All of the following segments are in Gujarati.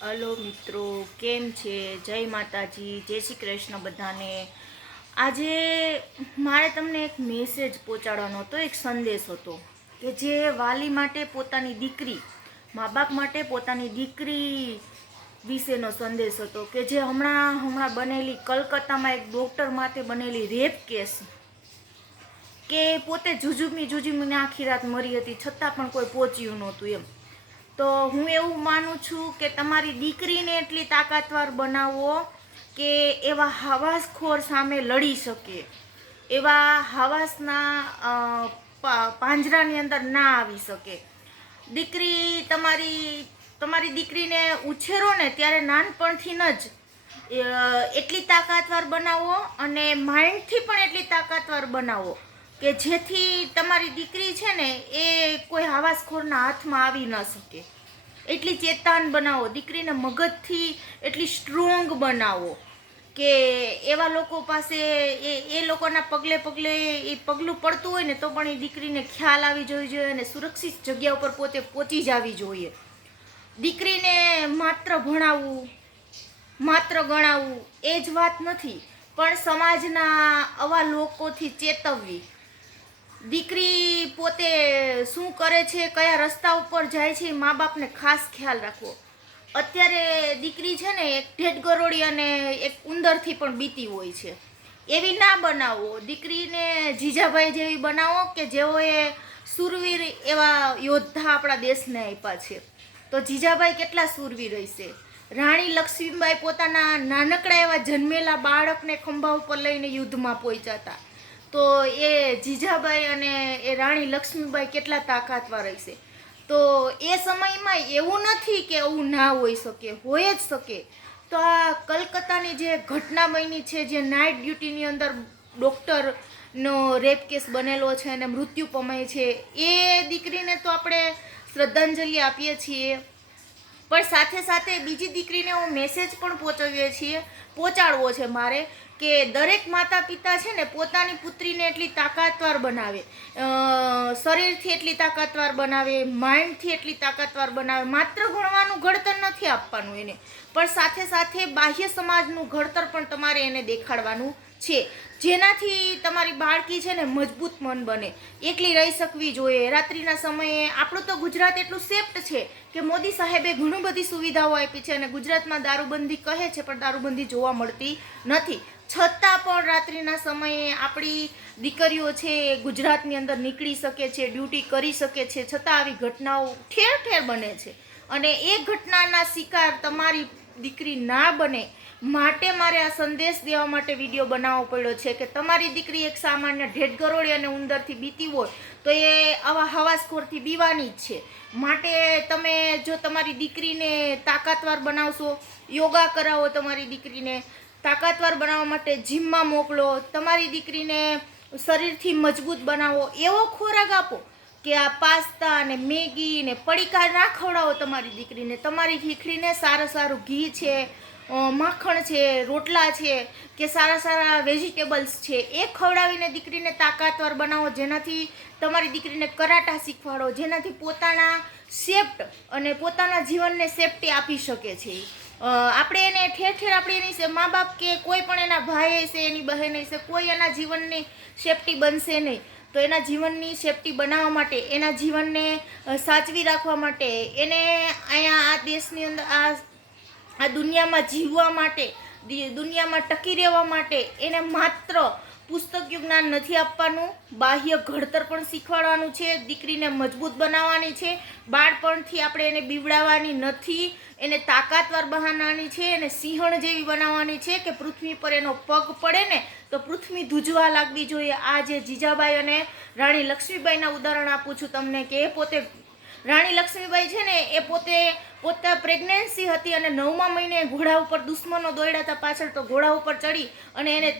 હલો મિત્રો, કેમ છે? જય માતાજી, જય શ્રી કૃષ્ણ બધાને. આજે મારે તમને એક મેસેજ પહોંચાડવાનો હતો, એક સંદેશ હતો કે જે વાલી માટે પોતાની દીકરી, મા બાપ માટે પોતાની દીકરી વિશેનો સંદેશ હતો કે જે હમણાં હમણાં બનેલી કલકત્તામાં એક ડૉક્ટર માટે બનેલી રેપ કેસ કે પોતે જુજુમી જુજુમીને આખી રાત મરી હતી, છતાં પણ કોઈ પહોંચ્યું નહોતું એમ. તો હું એવું માનું છું કે તમારી દીકરીને એટલી તાકાતવાર બનાવો કે એવા હવાસખોર સામે લડી શકે. એવા હવાસના પાંજરાની અંદર ના આવી શકે. દીકરી તમારી તમારી દીકરીને ઉછેરો ને ત્યારે નાનપણથી જ એટલી તાકાતવાર બનાવો અને માઇન્ડથી પણ એટલી તાકાતવાર બનાવો. કે જેથી તમારી દીકરી છે ને, એ કોઈ હવાસખોરના હાથમાં આવી ન શકે. એટલી ચેતાન બનાવો, દીકરીને મગજથી એટલી સ્ટ્રોંગ બનાવો કે એવા લોકો પાસે એ એ લોકોના પગલે પગલે એ પગલું પડતું હોય ને, તો પણ એ દીકરીને ખ્યાલ આવી જવી જોઈએ અને સુરક્ષિત જગ્યા ઉપર પોતે પહોંચી જવી જોઈએ. દીકરીને માત્ર ભણાવવું, માત્ર ગણાવવું, એ જ વાત નથી, પણ સમાજના આવા લોકોથી ચેતવવી. દીકરી પોતે શું કરે છે, કયા રસ્તા ઉપર જાય છે મા બાપને ખાસ ખ્યાલ રાખવો. અત્યારે દીકરી છે ને, એક ઢેઢ ગરોળી અને એક ઉંદરથી પણ બીતી હોય છે. એવી ના બનાવો. દીકરીને જીજાભાઈ જેવી બનાવો કે જેઓએ સુરવીર એવા યોદ્ધા આપણા દેશને આપ્યા છે. તો જીજાભાઈ કેટલા સુરવીર હશે? રાણી લક્ષ્મીબાઈ પોતાના નાનકડા એવા જન્મેલા બાળકને ખંભા ઉપર લઈને યુદ્ધમાં પહોંચ્યા હતા તો એ જીજાબાઈ અને એ રાણી લક્ષ્મીબાઈ કેટલા તાકાતવાર હશે તો એ સમયમાં એવું નથી કે એવું ના હોઈ શકે, હોય જ શકે. તો આ કલકત્તાની જે ઘટના બની છે, જે નાઇટ ડ્યુટીની અંદર ડૉક્ટરનો રેપ કેસ બનેલો છે અને મૃત્યુ પમાય છે, એ દીકરીને તો આપણે શ્રદ્ધાંજલિ આપીએ છીએ. પણ સાથે સાથે બીજી દીકરીને હું મેસેજ પણ પહોંચાડીએ છીએ. પહોંચાડવો છે મારે કે દરેક માતા પિતા છે ને પોતાની પુત્રીને એટલી તાકાતવાર બનાવે. શરીરથી એટલી તાકાતવાર બનાવે માઇન્ડથી એટલી તાકાતવાર બનાવે. માત્ર ભણવાનું ઘડતર નથી આપવાનું એને. પણ સાથે સાથે બાહ્ય સમાજનું ઘડતર પણ તમારે એને દેખાડવાનું છે. જેનાથી તમારી બાળકી છે ને મજબૂત મન બને. એકલી રહી શકવી જોઈએ. રાત્રિના સમયે આપણું તો ગુજરાત એટલું સેફ્ટ છે કે મોદી સાહેબે ઘણી બધી સુવિધાઓ આપી છે અને ગુજરાતમાં દારૂબંધી કહે છે, પણ દારૂબંધી જોવા મળતી નથી. છતાં પણ રાત્રિના સમયે આપણી દીકરીઓ છે ગુજરાતની અંદર નીકળી શકે છે, ડ્યુટી કરી શકે છે. છતાં આવી ઘટનાઓ ઠેર ઠેર બને છે. અને એ ઘટનાના શિકાર તમારી દીકરી ના બને માટે મારે આ સંદેશ દેવા માટે વીડિયો બનાવવો પડ્યો છે કે તમારી દીકરી એક સામાન્ય ઢેઢ ગરોળી અને ઉંદરથી બીતી હોય, તો એ આવા હવાસખોરથી બીવાની જ છે. માટે તમે જો તમારી દીકરીને તાકાતવાર બનાવશો, યોગા કરાવો તમારી દીકરીને, તાકાતવાર બનાવવા માટે જીમમાં મોકલો, તમારી દીકરીને શરીરથી મજબૂત બનાવો, એવો ખોરાક આપો કે આ પાસ્તા અને મેગી ને પડીકા ના ખવડાવો તમારી દીકરીને. તમારી દીકરીને સારું સારું ઘી છે માખણ છે, રોટલા છે, કે સારા સારા વેજીટેબલ્સ છે, એ ખવડાવીને દીકરીને તાકાતવાર બનાવો, જેનાથી તમારી દીકરીને કરાટા શીખવાડો, જેનાથી પોતાના સેફ્ટ અને પોતાના જીવનને સેફટી આપી શકે છે. આપણે એને ઠેર ઠેર આપણે એની મા બાપ કે કોઈ પણ એના ભાઈ હશે, એની બહેન હશે, કોઈ એના જીવનની સેફટી બનશે નહીં. તો એના જીવનની સેફટી બનાવવા માટે, એના જીવનને સાચવી રાખવા માટે, એને અહીંયા આ દેશની અંદર, આ આ દુનિયામાં જીવવા માટે દુનિયામાં ટકી રહેવા માટે એને માત્ર પુસ્તકીય જ્ઞાન નથી આપવાનું, બાહ્ય ઘડતર પણ શીખવાડવાનું છે, દીકરીને મજબૂત બનાવવાની છે, બાળપણથી આપણે એને બીવડાવવાની નથી, એને તાકાતવાર બનાવવાની છે, એને સિંહણ જેવી બનાવવાની છે કે પૃથ્વી પર એનો પગ પડે ને તો પૃથ્વી ધૂજવા લાગવી જોઈએ. આ જે જીજાબાઈ અને રાણી લક્ષ્મીબાઈના ઉદાહરણ આપું છું તમને કે એ પોતે રાણી લક્ષ્મીબાઈ છે ને, એ પોતે પોતા પ્રેગ્નન્સી હતી અને નવમા મહિને ઘોડા ઉપર દુશ્મનો દોડ્યા હતા પાછળ તો ઘોડા ઉપર ચડી અને એને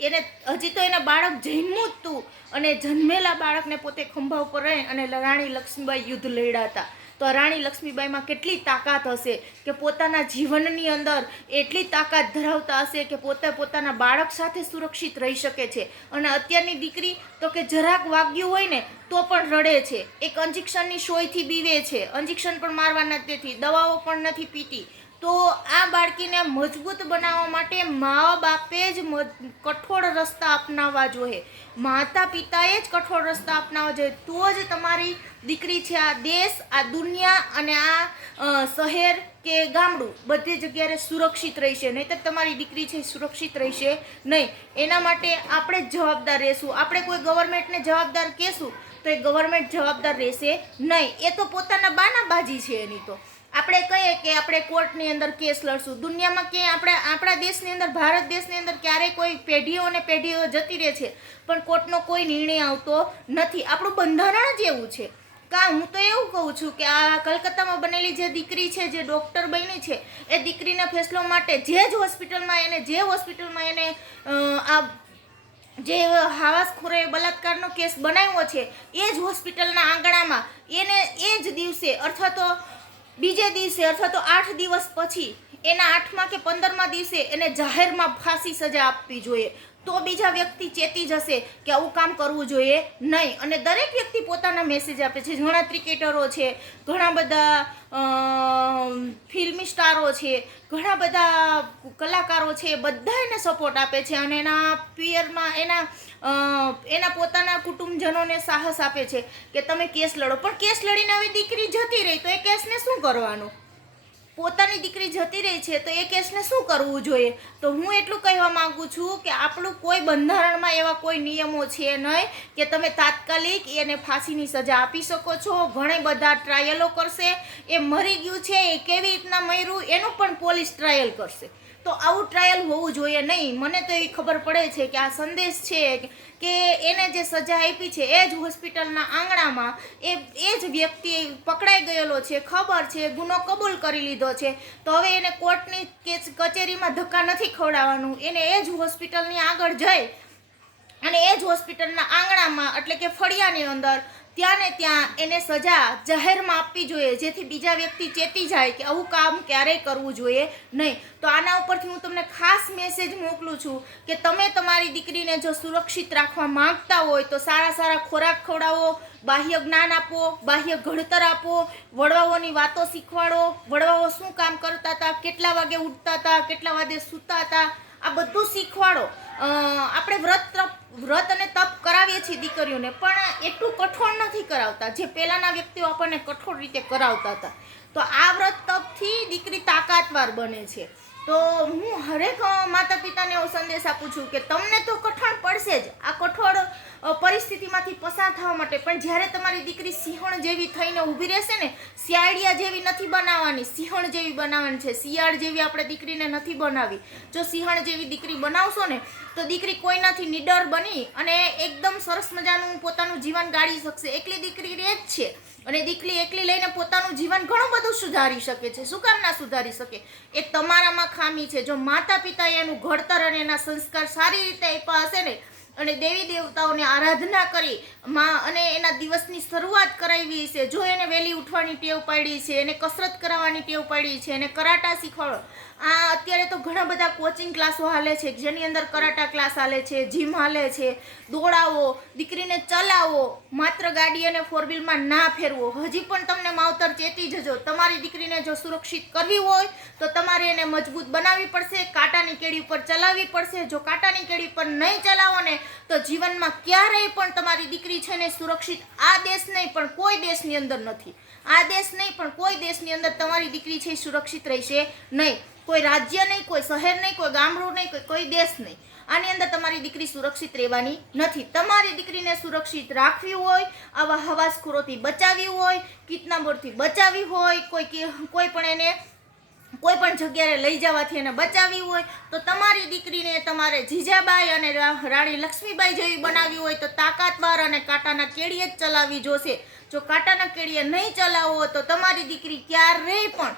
એને હજી તો એના બાળક જન્મું જ તું અને જન્મેલા બાળકને પોતે ખંભા ઉપર રહે અને રાણી લક્ષ્મીબાઈ યુદ્ધ લડ્યા હતા. તો રાણી લક્ષ્મીબાઈમાં કેટલી તાકાત હશે કે પોતાના જીવનની અંદર એટલી તાકાત ધરાવતા હશે કે પોતે પોતાના બાળક સાથે સુરક્ષિત રહી શકે છે. અને અત્યારની દીકરી તો કે જરાક વાગ્યું હોય ને તો પણ રડે છે. એક ઇન્જેક્શનની સોયથી બીવે છે. ઇન્જેક્શન પણ મારવા નથી દવાઓ પણ નથી પીતી. તો આ બાળકીને મજબૂત બનાવવા માટે મા બાપે જ કઠોળ રસ્તા અપનાવવા જોઈએ. માતા પિતાએ જ કઠોળ રસ્તા અપનાવવા જોઈએ. તો જ તમારી દીકરી છે આ દેશ, આ દુનિયા અને આ શહેર કે ગામડું બધી જગ્યાએ સુરક્ષિત રહેશે. નહીં તમારી દીકરી છે સુરક્ષિત રહેશે નહીં. એના માટે આપણે જ જવાબદાર રહેશું. આપણે કોઈ ગવર્મેન્ટને જવાબદાર કહેશું તો એ ગવર્મેન્ટ જવાબદાર રહેશે નહીં. એ તો પોતાના બાનાબાજી છે એની તો. આપણે કહીએ કે આપણે કોર્ટની અંદર કેસ લડશું. દુનિયામાં કે આપણે આપણા દેશની અંદર, ભારત દેશની અંદર ક્યારેય કોઈ પેઢીઓ અને પેઢીઓ જતી રહે છે. પણ કોર્ટનો કોઈ નિર્ણય આવતો નથી. આપણું બંધારણ જ એવું છે. કા હું તો એવું કહું છું કે આ કલકત્તામાં બનેલી જે દીકરી છે, જે ડૉક્ટર બની છે, એ દીકરીના ફેસલો માટે જે જ હોસ્પિટલમાં એને જે હોસ્પિટલમાં એને આ જે હાવાસખોરે બલાત્કારનો કેસ બનાવ્યો છે, એ જ હોસ્પિટલના આંગણામાં, એને એ જ દિવસે અથવા તો બીજે દિવસે અથવા તો આઠ દિવસ પછી એના આઠમા કે પંદરમા દિવસે એને જાહેરમાં ફાંસી સજા આપવી જોઈએ. તો બીજા વ્યક્તિ ચેતી જશે કે આવું કામ કરવું જોઈએ નહીં. અને દરેક વ્યક્તિ પોતાના મેસેજ આપે છે. ઘણા ક્રિકેટરો છે, ઘણા બધા ફિલ્મી સ્ટારો છે, ઘણા બધા કલાકારો છે, બધા એને સપોર્ટ આપે છે અને એના પિયરમાં એના એના પોતાના કુટુંબજનોને સાહસ આપે છે કે તમે કેસ લડો. પણ કેસ લડીને હવે દીકરી જતી રહી તો એ કેસને શું કરવાનું? પોતાની દીકરી જતી રહી છે, તો એ કેસને શું કરવું જોઈએ? તો હું એટલું કહેવા માંગુ છું કે આપણું કોઈ બંધારણમાં એવા કોઈ નિયમો છે નહીં કે તમે તાત્કાલિક એને ફાંસીની સજા આપી શકો છો. ઘણા બધા ટ્રાયલો કરશે. એ મરી ગયું છે, એ કેવી રીતના મર્યું, એનું પણ પોલીસ ટ્રાયલ કરશે. તો આવું ટ્રાયલ હોવું જોઈએ નહીં. મને તો એ ખબર પડે છે કે આ સંદેશ છે કે એને જે સજા આપી છે એ જ હોસ્પિટલના આંગણામાં એ એ જ વ્યક્તિ પકડાઈ ગયેલો છે, ખબર છે, ગુનો કબૂલ કરી લીધો છે. તો હવે એને કોર્ટની કેસ કચેરીમાં ધક્કા નથી ખવડાવવાનું. એને એ જ હોસ્પિટલની આગળ જઈ અને એ જ હોસ્પિટલના આંગણામાં એટલે કે ફળિયાની અંદર ત્યાં ને ત્યાં એને સજા જાહેરમાં આપવી જોઈએ. જેથી બીજા વ્યક્તિ ચેતી જાય કે આવું કામ ક્યારેય કરવું જોઈએ નહીં. તો આના ઉપરથી હું તમને ખાસ મેસેજ મોકલું છું કે તમે તમારી દીકરીને જો સુરક્ષિત રાખવા માંગતા હોય તો સારા સારા ખોરાક ખવડાવો, બાહ્ય જ્ઞાન આપો, બાહ્ય ઘડતર આપો, વડવાઓની વાતો શીખવાડો, વડવાઓ શું કામ કરતા હતા, કેટલા વાગે ઉઠતા હતા, કેટલા વાગે સૂતા હતા, આ બધું શીખવાડો. આપણે વ્રત વ્રત અને તપ કરાવીએ છીએ દીકરીઓને, પણ એટલું કઠોળ નથી કરાવતા. જે પહેલાંના વ્યક્તિઓ આપણને કઠોળ રીતે કરાવતા હતા. તો આ વ્રત તપથી દીકરી તાકાતવાર બને છે. તો હું હરેક માતા પિતાને એવો સંદેશ આપું છું કે તમને તો કઠણ પડશે જ. આ કઠોળ પરિસ્થિતિમાંથી પસાર થવા માટે. પણ જ્યારે તમારી દીકરી સિંહણ જેવી થઈને ઊભી રહેશે ને, શિયાળિયા જેવી નથી બનાવવાની, સિંહણ જેવી બનાવવાની છે. શિયાળ જેવી આપણે દીકરીને નથી બનાવી જો સિંહણ જેવી દીકરી બનાવશો ને, તો દીકરી કોઈનાથી નિડર બની અને એકદમ સરસ મજાનું પોતાનું જીવન ગાળી શકશે. એકલી દીકરી રહે જ છે. અને દીકરી એકલી લઈને પોતાનું જીવન ઘણું બધું સુધારી શકે છે, શું કામ ના સુધારી શકે? એ તમારામાં ખામી છે. જો માતા પિતાએ એનું ઘડતર અને એના સંસ્કાર સારી રીતે આપ્યા હશે ને, અને દેવી દેવતાઓને આરાધના કરી, માં અને એના દિવસની શરૂઆત કરાવી છે, જો એને વહેલી ઉઠવાની ટેવ પાડી છે, એને કસરત કરાવવાની ટેવ પાડી છે, એને કરાટા શીખવાડો આ અત્યારે તો ઘણા બધા કોચિંગ ક્લાસો હાલે છે, જેની અંદર કરાટા ક્લાસ હાલે છે જીમ હાલે છે, દોડાવો, દીકરીને ચલાવો, માત્ર ગાડી અને ફોર વ્હીલમાં ના ફેરવો. હજી પણ તમને માવતર ચેતી જજો. તમારી દીકરીને જો સુરક્ષિત કરવી હોય, તો તમારે એને મજબૂત બનાવવી પડશે, કાંટાની કેડી ઉપર ચલાવવી પડશે. જો કાંટાની કેડી ઉપર નહીં ચલાવો ને, તો જીવનમાં ક્યારેય પણ તમારી દીકરી છે ને સુરક્ષિત આ દેશ નહીં, પણ કોઈ દેશની અંદર નથી. આ દેશ નહીં, પણ કોઈ દેશની અંદર તમારી દીકરી છે સુરક્ષિત રહેશે નહીં. કોઈ રાજ્ય નહીં, કોઈ શહેર નહીં, કોઈ ગામડું નહીં, કોઈ કોઈ દેશ નહીં. આની અંદર તમારી દીકરી સુરક્ષિત રહેવાની નથી. તમારી દીકરીને સુરક્ષિત રાખવી હોય, આવા હવાસખોરોથી બચાવવી હોય કિડનેપરથી બચાવવી હોય, કોઈ કોઈ પણ એને કોઈ પણ જગ્યાએ લઈ જવાથી એને બચાવવી હોય, તો તમારી દીકરીને તમારે જીજાબાઈ અને રાણી લક્ષ્મીબાઈ જેવી બનાવવી હોય, તો તાકાતવાર અને કાંટાના કેડીએ જ ચલાવવી જોશે. જો કાંટાના કેડીએ નહીં ચલાવો તો તમારી દીકરી ક્યારેય પણ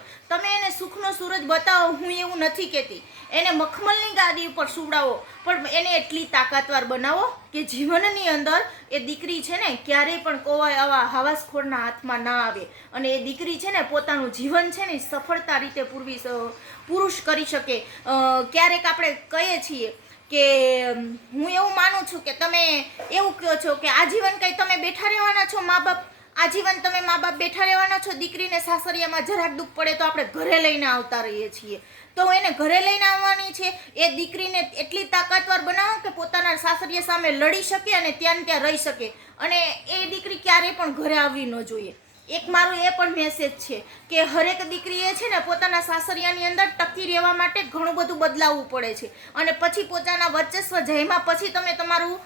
તમે સૂરજ બતાવો, હું એવું નથી કહેતી. એને મખમલની ગાદી ઉપર સુવડાવો, પણ એને એટલી તાકાતવાર બનાવો કે જીવનની અંદર એ દીકરી છે ને ક્યારેય પણ કોઈ આવા હવાસખોરના હાથમાં ના આવે. અને એ દીકરી છે ને પોતાનું જીવન છે ને સફળતા રીતે પૂરવી પુરુષ કરી શકે. ક્યારેક આપણે કહીએ છીએ કે હું એવું માનું છું કે તમે એવું કહો છો કે આજીવન કંઈ તમે બેઠા રહેવાના છો, મા બાપ? આજીવન તમે મા બાપ બેઠા રહેવાના છો, દીકરીને સાસરિયામાં જરાક દુઃખ પડે તો આપણે ઘરે લઈને આવતા રહીએ છીએ. તો એને ઘરે લઈને આવવાની છે. એ દીકરીને એટલી તાકાતવાર બનાવો કે પોતાના સાસરિયા સામે લડી શકે અને ત્યાં ત્યાં રહી શકે. અને એ દીકરી ક્યારેય પણ ઘરે આવવી ન જોઈએ. એક મારું એ પણ મેસેજ છે કે હરેક દીકરીએ છે ને પોતાના સાસરિયાની અંદર ટકી રહેવા માટે ઘણું બધું બદલાવવું પડે છે. અને પછી પોતાના વર્ચસ્વ જયમાં પછી તમે તમારું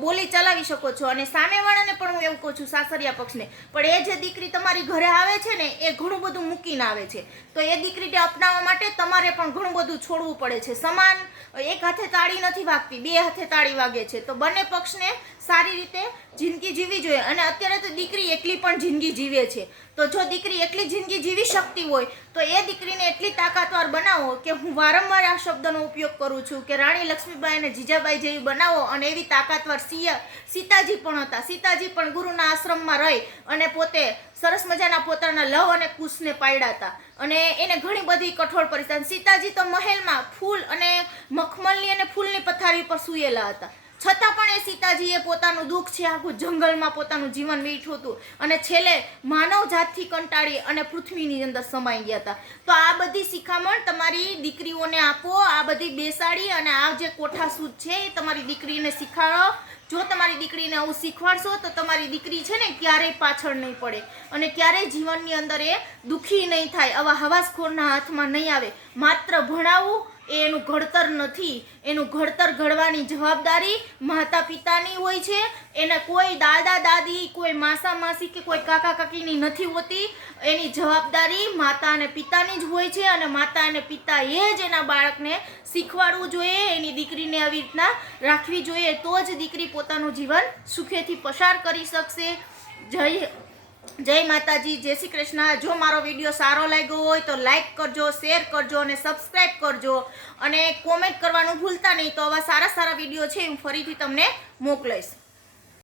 બોલી ચલાવી શકો છો. અને સામેવાળાને પણ હું એવું કહું છું, સાસરિયા પક્ષને, પણ એ જે દીકરી તમારી ઘરે આવે છે ને, એ ઘણું બધું મૂકીને આવે છે. તો એ દીકરીને અપનાવવા માટે તમારે પણ ઘણું બધું છોડવું પડે છે. સમાન એક હાથે તાળી નથી વાગતી, બે હાથે તાળી વાગે છે. તો બંને પક્ષને સારી રીતે જિંદગી જીવી જોઈએ. અને અત્યારે તો દીકરી એકલી પણ જિંદગી જીવે છે. તો જો દીકરી એકલી જિંદગી જીવી શકતી હોય, તો એ દીકરીને એટલી તાકાતવાર બનાવો કે હું વારંવાર આ શબ્દનો ઉપયોગ કરું છું કે રાણી લક્ષ્મીબાઈ અને જીજાબાઈ જેવી બનાવો અને એવી તાકાતવાર સિયા, સીતાજી પણ હતા. સીતાજી પણ ગુરુના આશ્રમમાં રહી અને પોતે સરસ મજાના પોતાના લવ અને કુશને પાડ્યા હતા. અને એને ઘણી બધી કઠોળ પરિસ્થિતિ. સીતાજી તો મહેલમાં ફૂલ અને મખમલની અને ફૂલની પથારી પર સૂયેલા હતા. છતાં પણ એ સીતાજીએ પોતાનું દુઃખ છે, આખું જંગલમાં પોતાનું જીવન વીઠ્યું હતું. અને છેલ્લે માનવ જાતથી કંટાળી અને પૃથ્વીની અંદર સમાઈ ગયા હતા. તો આ બધી શિખામણ તમારી દીકરીઓને આપો, આ બધી બેસાડી અને આ જે કોઠાસૂદ છે એ તમારી દીકરીને શીખાડો. જો તમારી દીકરીને આવું શીખવાડશો તો તમારી દીકરી છે ને ક્યારેય પાછળ નહીં પડે અને ક્યારેય જીવનની અંદર એ દુઃખી નહીં થાય. આવા હવાસખોરના હાથમાં નહીં આવે. માત્ર ભણાવવું એ એનું ઘડતર નથી. એનું ઘડતર ઘડવાની જવાબદારી માતા પિતાની હોય છે. એને કોઈ દાદા દાદી, કોઈ માસા માસી કે કોઈ કાકા કાકીની નથી હોતી. એની જવાબદારી માતા અને પિતાની જ હોય છે અને માતા અને પિતા એ જ એના બાળકને શીખવાડવું જોઈએ, એની દીકરીને આવી રીતના રાખવી જોઈએ તો જ દીકરી પોતાનું જીવન સુખેથી પસાર કરી શકશે. જય જય માતાજી, જય શ્રી કૃષ્ણ. જો મારો વીડિયો સારો લાગ્યો હોય તો લાઈક કરજો, શેર કરજો અને સબસ્ક્રાઈબ કરજો. અને કોમેન્ટ કરવાનું ભૂલતા નહીં તો આવા સારા સારા વીડિયો છે હું ફરીથી તમને મોકલીશ.